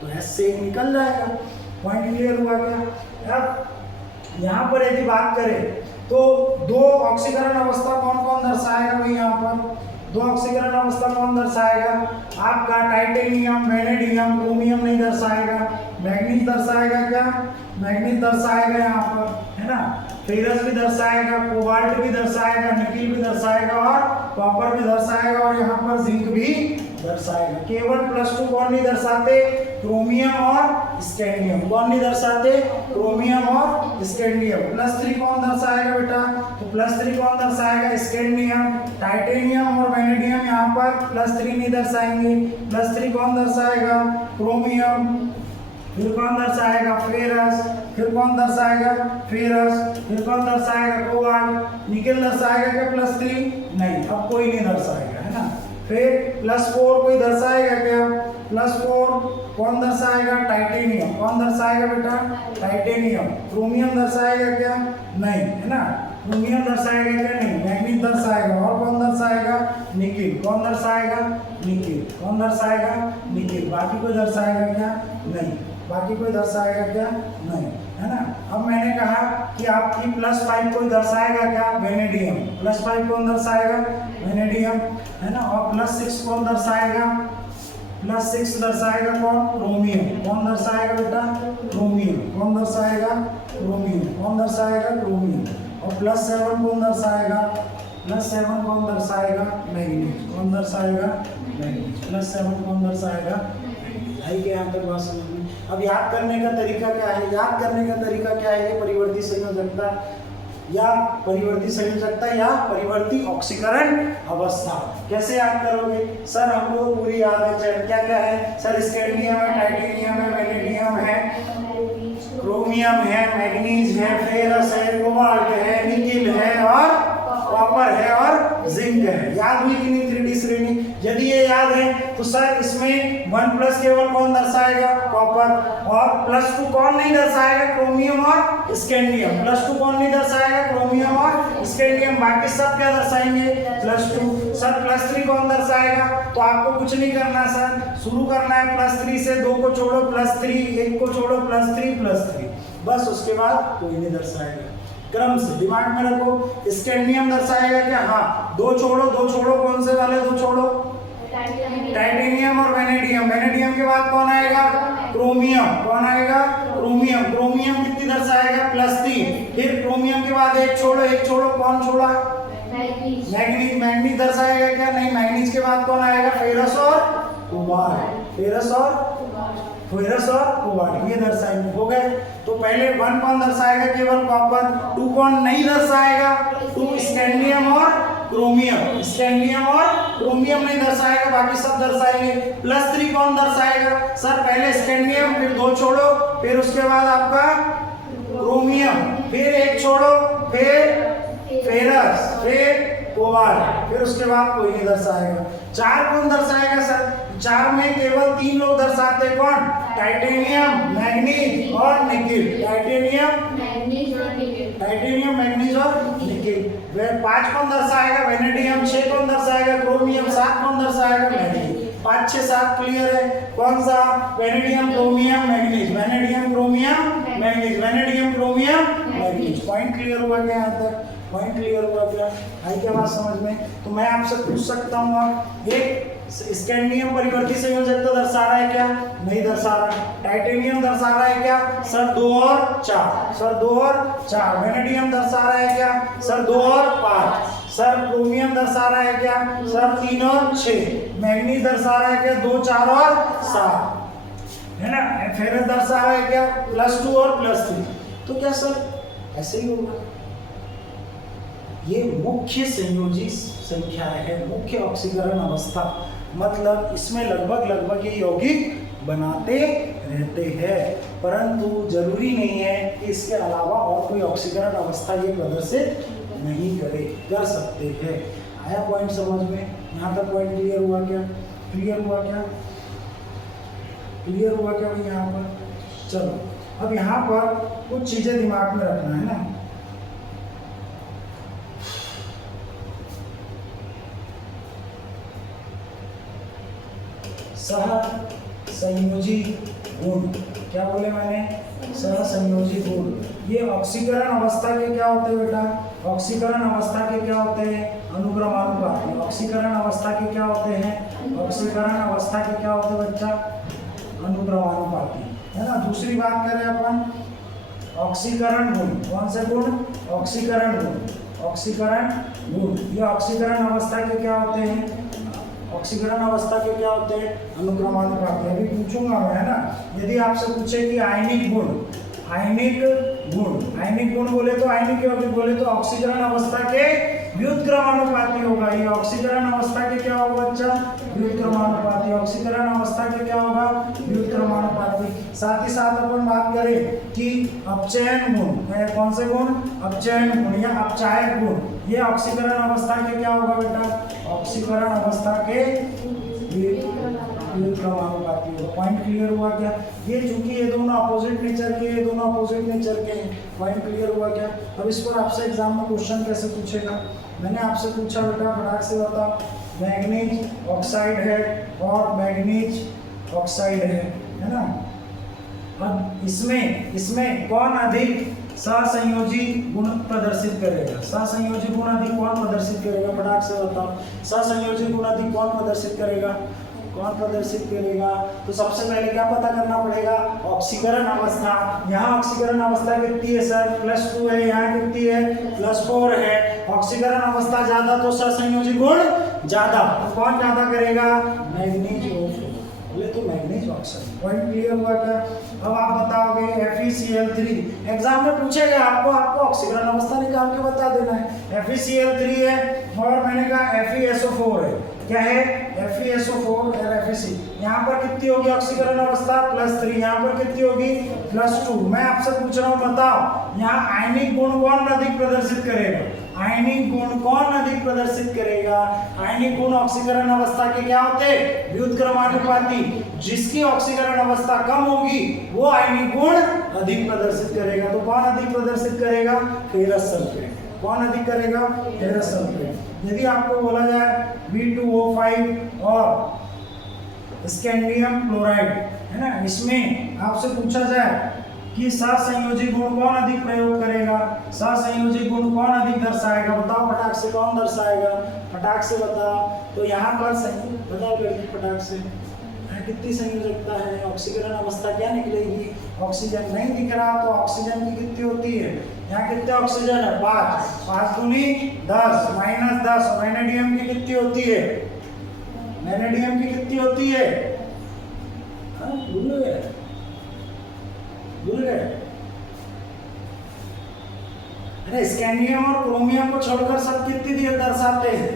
तो s से 1 निकल जाएगा। पॉइंट क्लियर हुआ क्या। अब यहाँ पर यदि बात करें तो 2 ऑक्सीकरण अवस्था कौन कौन दर्शाएगा भाई, यहाँ पर 2 ऑक्सीकरण अवस्था कौन दर्शाएगा, आपका टाइटेनियम, वैनेडियम। क्रोमियम नहीं दर्शाएगा। मैग्नीज दर्शाएगा क्या, मैग्नीज दर्शाएगा यहाँ पर, है ना। फेरस भी दर्शाएगा, कोबाल्ट भी दर्शाएगा, निकेल भी दर्शाएगा और कॉपर भी दर्शाएगा और यहाँ पर जिंक भी दर्शाएगा। केवल +2 कौन नहीं दर्शाते, क्रोमियम और स्कैंडियम। कौन नहीं दर्शाते, क्रोमियम और स्कैंडियम। +3 कौन दर्शाएगा बेटा, तो +3 कौन दर्शाएगा, स्कैंडियम। टाइटेनियम और वैनेडियम यहाँ पर +3 नहीं दर्शाएंगे। +3 कौन दर्शाएगा, क्रोमियम। फिर कौन दर्शाएगा, फेरस। फिर कौन दर्शाएगा, फेरस। फिर कौन दर्शाएगा, कोबाल्ट। निकेल दर्शाएगा क्या +3, नहीं, अब कोई नहीं दर्शाएगा, है ना। फिर +4 कोई दर्शाएगा क्या, +4 कौन दर्शाएगा, टाइटेनियम। कौन दर्शाएगा बेटा, टाइटेनियम। क्रोमियम दर्शाएगा क्या, नहीं, है ना। क्रोमियम दर्शाएगा क्या, नहीं। मैग्नीज दर्शाएगा। और कौन दर्शाएगा, निकेल। कौन दर्शाएगा, निकेल। कौन दर्शाएगा, निकेल। बाकी कोई दर्शाएगा क्या, नहीं। बाकी कोई दर्शाएगा क्या, नहीं, है ना। अब मैंने कहा कि आपकी +5 कोई दर्शाएगा क्या, वैनेडियम। +5 कौन दर्शाएगा, वैनेडियम, है ना। और +6 कौन दर्शाएगा, +6 दर्शाएगा कौन, क्रोमियम। कौन दर्शाएगा बेटा, क्रोमियम। कौन दर्शाएगा, क्रोमियम। कौन दर्शाएगा, क्रोमियम। और +7 कौन दर्शाएगा, +7 कौन दर्शाएगा, मैग्नीज। कौन दर्शाएगा, मैग्नीज। +7 कौन दर्शाएगा, आई के यहाँ तक बात समझ में। अब याद करने का तरीका क्या है, याद करने का तरीका क्या है, परिवर्ती संयोजकता या परिवर्ती संयोजकता या परिवर्ती ऑक्सीकरण अवस्था। कैसे याद करोगे सर, हम लोग पूरी याद है, क्या क्या है सर, स्कैंडियम है, टाइटेनियम है, वैनेडियम है, क्रोमियम है, मैग्नीज है, फेरस है, कोबाल्ट है, निकेल है और कॉपर है और जिंक है। याद हुई कि नहीं 3D श्रेणी। यदि ये याद है तो सर इसमें 1+ केवल कौन दर्शाएगा, कॉपर। और +2 कौन नहीं दर्शाएगा, क्रोमियम और स्कैंडियम। +2 कौन नहीं दर्शाएगा, क्रोमियम और स्कैंडियम। बाकी सब क्या दर्शाएंगे, +2। सर +3 कौन दर्शाएगा, तो आपको कुछ नहीं करना सर, शुरू करना है +3 से, 2 को छोड़ो +3, 1 को छोड़ो +3, बस। उसके बाद कोई नहीं दर्शाएगा। क्रम से दिमाग में रखो। स्कैंडियम दर्शाएगा क्या, हाँ, 2 छोड़ो, 2 छोड़ो, कौन से वाले 2 छोड़ो, टाइटेनियम और वैनेडियम। वैनेडियम के बाद कौन आएगा, क्रोमियम, कौन आएगा? क्रोमियम। क्रोमियम कितनी दर्शाएगा? +3। फिर क्रोमियम के बाद एक छोड़ो, कौन छोड़ा? मैग्नीज। मैग्नीज दर्शाएगा क्या? नहीं। मैग्नीज के बाद कौन आएगा? फेरस और कोबाल्ट। फेरस और कोबाल्ट ये दर्शाएंगे। हो गए। तो पहले 1 कौन दर्शाएगा? केवल कॉपर। 2 कौन नहीं दर्शाएगा? 2 स्कैंडियम और क्रोमियम। स्कैंडियम और क्रोमियम नहीं दर्शाएगा, बाकी सब दर्शाएंगे। +3 कौन दर्शाएगा? सर पहले स्कैंडियम, फिर 2 छोड़ो, फिर उसके बाद आपका क्रोमियम, फिर 1 छोड़ो, फिर फेरस, फिर कोबाल्ट, फिर उसके बाद कोई नहीं दर्शाएगा। 4 कौन दर्शाएगा सर? 4 में केवल 3 लोग दर्शाते हैं। कौन? टाइटेनियम, मैग्नीज और निकिल। टाइटेनियम, मैग्नीज और निकिल। 5 कौन दर्शाएगा? वेनेडियम। 6 कौन दर्शाएगा? क्रोमियम। 7 कौन दर्शाएगा? मैग्नीज। 5, 6, 7 क्लियर है। कौन सा? Vanadium, chromium, manganese. Vanadium, chromium, manganese. Vanadium, chromium, manganese. Point clear हुआ क्या? यहाँ तक पॉइंट क्लियर हुआ क्या? आई क्या बात समझ में? तो मैं आपसे पूछ सकता हूँ, आप एक स्कैंडियम परिवर्ती संयोजक तो दर्शा रहा है क्या? नहीं दर्शा रहा। टाइटेनियम दर्शा रहा है क्या? सर 2 और 4। सर 2 और 4। वेनेडियम दर्शा रहा है क्या? सर 2 और 5। सर क्रोमियम दर्शा रहा है क्या? सर 3 और 6। मैग्नीज दर्शा रहा है क्या? 2, 4 और 7 है ना। फेरस दर्शा रहा है क्या? +2 और +3। तो क्या सर ऐसे ही होगा? ये मुख्य संयोजी संख्या है, मुख्य ऑक्सीकरण अवस्था, मतलब इसमें लगभग ये यौगिक बनाते रहते हैं, परंतु जरूरी नहीं है कि इसके अलावा और कोई ऑक्सीकरण अवस्था ये प्रदर्शित नहीं कर सकते हैं। आया पॉइंट समझ में? यहाँ तक पॉइंट क्लियर हुआ क्या? क्लियर हुआ क्या भाई? यहाँ पर चलो, अब यहाँ पर कुछ चीजें दिमाग में रखना है ना। सहसंयोजी गुण, क्या बोले मैंने? सहसंयोजी गुण। ये ऑक्सीकरण अवस्था के क्या होते हैं बेटा? ऑक्सीकरण अवस्था के क्या होते हैं? अनुक्रमानुपाती। ऑक्सीकरण अवस्था के क्या होते हैं? ऑक्सीकरण अवस्था के क्या होते हैं बच्चा? अनुक्रमानुपाती, है ना। दूसरी बात करें अपन ऑक्सीकरण गुण। कौन से गुण? ऑक्सीकरण गुण। ऑक्सीकरण गुण ये ऑक्सीकरण अवस्था के क्या होते हैं? ऑक्सीकरण अवस्था के क्या होते हैं? अनुक्रमानुपाती। अभी पूछूंगा मैं, है ना। यदि आपसे पूछे कि आयनिक गुण बोले तो आयनिक यौगिक बोले तो ऑक्सीकरण अवस्था के व्युत्क्रमानुपाती होगा। ये ऑक्सीकरण अवस्था के क्या होगा बच्चा? व्युत्क्रमानुपाती। ऑक्सीकरण अवस्था के क्या होगा? व्युत्क्रमानुपाती। साथ ही साथ अपन बात करें कि अपचयन गुण, कौन से गुण? अपचयन गुण या अपचायक गुण, ये ऑक्सीकरण अवस्था के क्या होगा बेटा? ऑक्सीकरण अवस्था के व्युत्क्रमानुपाती होगा। पॉइंट क्लियर हुआ क्या? ये चूंकि ये दोनों अपोजिट नेचर के हैं। पॉइंट क्लियर हुआ क्या? अब इस पर आपसे एग्जाम में क्वेश्चन कैसे पूछेगा? मैंने आपसे पूछा बेटा, फटाक से बताओ, मैग्नीज ऑक्साइड है और मैग्नीज ऑक्साइड है ना। अब इसमें कौन अधिक सहसंयोजी गुण प्रदर्शित करेगा? सहसंयोजी गुण अधिक कौन प्रदर्शित करेगा? फटाक से बताओ, सहसंयोजी गुण अधिक कौन प्रदर्शित करेगा? तो सबसे पहले क्या पता करना पड़ेगा? ऑक्सीकरण अवस्था। यहाँ ऑक्सीकरण अवस्था कितनी है सर? +2 है। यहाँ कितनी है? +4 है। ऑक्सीकरण अवस्था ज्यादा तो सहसंयोजी गुण ज्यादा। तो कौन ज्यादा करेगा? मैग्नीज बोले तो मैग्नीज ऑक्साइड। पॉइंट क्लियर हुआ क्या? अब आप बताओगे FeCl3, एग्जाम में पूछेगा आपको ऑक्सीकरण अवस्था निकाल के बता देना है। FeCl3 है और मैंने कहा FeSO4 है। क्या है? FeSO4 और FeC। यहाँ पर कितनी होगी ऑक्सीकरण अवस्था? +3। यहाँ पर कितनी होगी? +2। मैं आपसे पूछ रहा हूँ, बताओ यहाँ आयनिक गुण कौन अधिक प्रदर्शित करेगा? आयनिक गुण ऑक्सीकरण अवस्था के क्या होते हैं? व्युत्क्रमानुपाती। जिसकी ऑक्सीकरण अवस्था कम होगी वो आयनिक गुण अधिक प्रदर्शित करेगा। तो कौन अधिक प्रदर्शित करेगा? Ferrous sulphate. कौन अधिक करेगा? Ferrous sulphate. यदि आपको बोला जाए V2O5 और स्कैंडियम क्लोराइड, है ना, इसमें आपसे पूछा जाए कि सहसंयोजी गुण कौन अधिक प्रयोग करेगा? सहसंयोजी गुण कौन अधिक दर्शाएगा? बताओ फटाक से, कौन दर्शाएगा? फटाक से बताओ। तो यहाँ पर बताओ लड़की फटाक से, कितनी संयोजकता है, ऑक्सीकरण अवस्था क्या निकलेगी, ऑक्सीजन नहीं दिख रहा तो ऑक्सीजन की कितनी होती है, यहाँ कितने ऑक्सीजन है 5, 5 दूनी 10 माइनस 10, और वैनेडियम की कितनी होती है, वैनेडियम की कितनी होती है, भूल गए। अरे स्कैंडियम और क्रोमियम को छोड़कर सब कितनी दर्शाते हैं,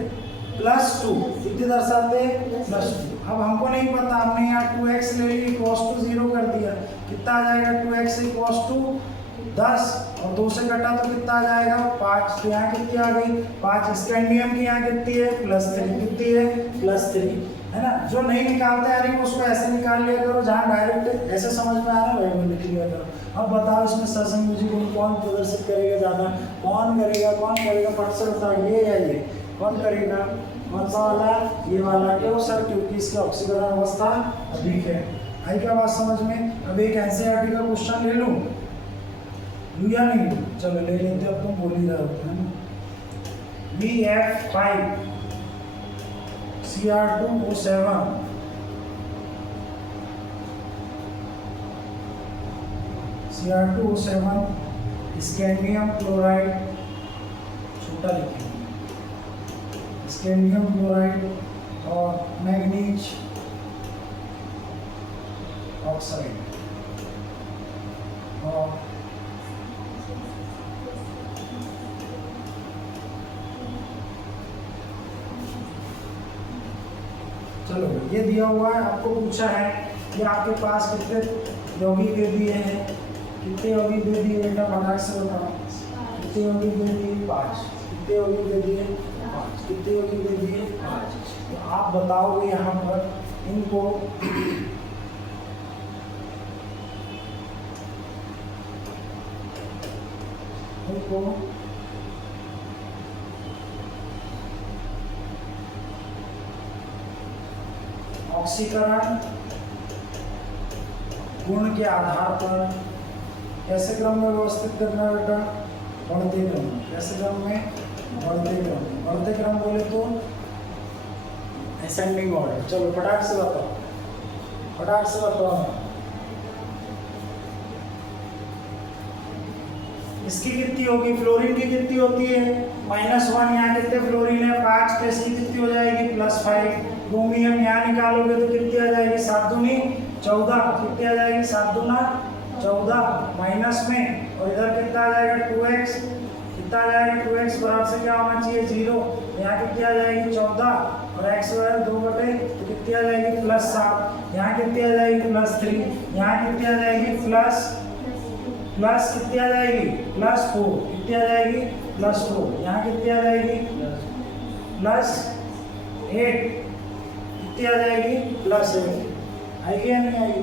+2, कितनी दर्शाते हैं, +2। अब हमको नहीं पता, हमने यहाँ 2x ले ली, cos टू 0 कर दिया, कितना आ जाएगा 2x cos टू 10, और 2 से घटा तो कितना आ जाएगा 5, तो यहाँ कितनी आ गई 5। स्कैंडियम की यहाँ कितनी है +3, कितनी है +3, है ना। जो नहीं निकालते आ रही उसको ऐसे निकाल लिया करो, जहाँ डायरेक्ट ऐसे समझ में आ रहा है वही लिख लिया करो। अब बताओ इसमें सहसंयोजी गुण कौन प्रदर्शित करेगा ज़्यादा, कौन करेगा फट से बताओ, ये या ये, कौन करेगा, कौन सा वाला, ये वाला। क्यों सर, क्योंकि इसकी ऑक्सीकरण अवस्था अधिक है। आई क्या बात समझ में। अब एक एनसीईआरटी का क्वेश्चन ले लूँ या नहीं, चलो ले लेते, अब तुम बोल ही रहे हो, है ना। VF5 Cr2O7 स्कैंडियम क्लोराइड, छोटा लिखेंगे, स्कैंडियम क्लोराइड और मैग्नीज ऑक्साइड, और चलो ये दिया हुआ है, आपको पूछा है कि आपके पास कितने यौगिक दे दिए हैं, कितने यौगिक दे दिए बेटा, फटाक से बताओ, कितने यौगिक दे दिए 5, कितने यौगिक दे दिए 5, कितने यौगिक दे दिए 5। तो आप बताओगे यहाँ पर इनको ऑक्सीकरण गुण के आधार पर कैसे क्रम में व्यवस्थित करना बेटा, बढ़ते क्रम। कैसे क्रम में, बढ़ते क्रम बोले तो असेंडिंग ऑर्डर। चलो फटाक से बताओ, इसकी कितनी होगी, फ्लोरीन की कितनी होती है -1, यहाँ कितने फ्लोरीन है 5, तो इसकी कितनी हो जाएगी +5। क्रोमियम यहाँ निकालोगे तो कितनी आ जाएगी 7 दूनी 14, कितनी आ जाएगी 7 दूना 14 माइनस में, और इधर कितना आ जाएगा 2x, कितना आ जाएगा 2x बराबर से क्या होना चाहिए 0, यहाँ कितनी आ जाएगी 14, और x बराबर 2 बटे, तो कितनी आ जाएगी +7, यहाँ कितनी आ जाएगी +3, यहाँ कितनी आ जाएगी प्लस कितनी आ जाएगी +4, कितनी आ जाएगी +4, यहाँ कितनी आ जाएगी +8, कितनी आ जाएगी +8, आएगी या नहीं आएगी,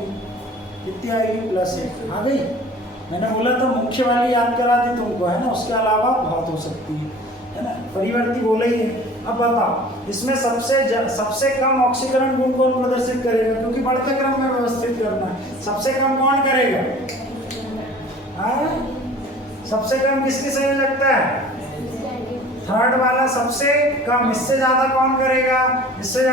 कितनी आएगी +8 आ गई। मैंने बोला तो मुख्य वाली याद करा दी तुमको, है ना, उसके अलावा बहुत हो सकती है ना, परिवर्ती बोले ही है। अब बताओ इसमें सबसे कम ऑक्सीकरण गुण कौन प्रदर्शित करेगा, क्योंकि बढ़ते क्रम में व्यवस्थित करना है, सबसे कम कौन करेगा, सबसे कम किसकी संयोजकता है, थर्ड वाला सबसे कम। इससे ज्यादा कौन करेगा, सर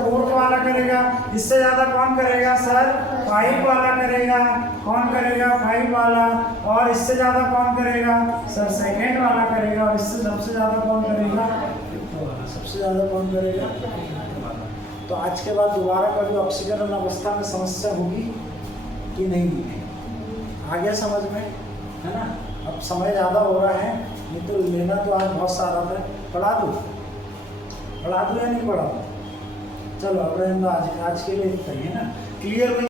4th वाला करेगा। इससे ज्यादा कौन करेगा सर 5 वाला करेगा। कौन करेगा 5 वाला। और इससे ज्यादा कौन करेगा सर 2nd वाला करेगा। और इससे सबसे ज्यादा कौन करेगा 5th वाला। सबसे ज्यादा कौन करेगा 5th वाला। तो आज के बाद दोबारा कभी ऑक्सीकरण अवस्था में समस्या होगी कि नहीं, आ गया समझ में, है ना। अब समय ज़्यादा हो रहा है, नहीं तो लेना तो आज बहुत सारा था। पढ़ा दूँ या नहीं पढ़ा दूँ, चलो अब आज के लिए इतना ही, है ना, क्लियर हुई।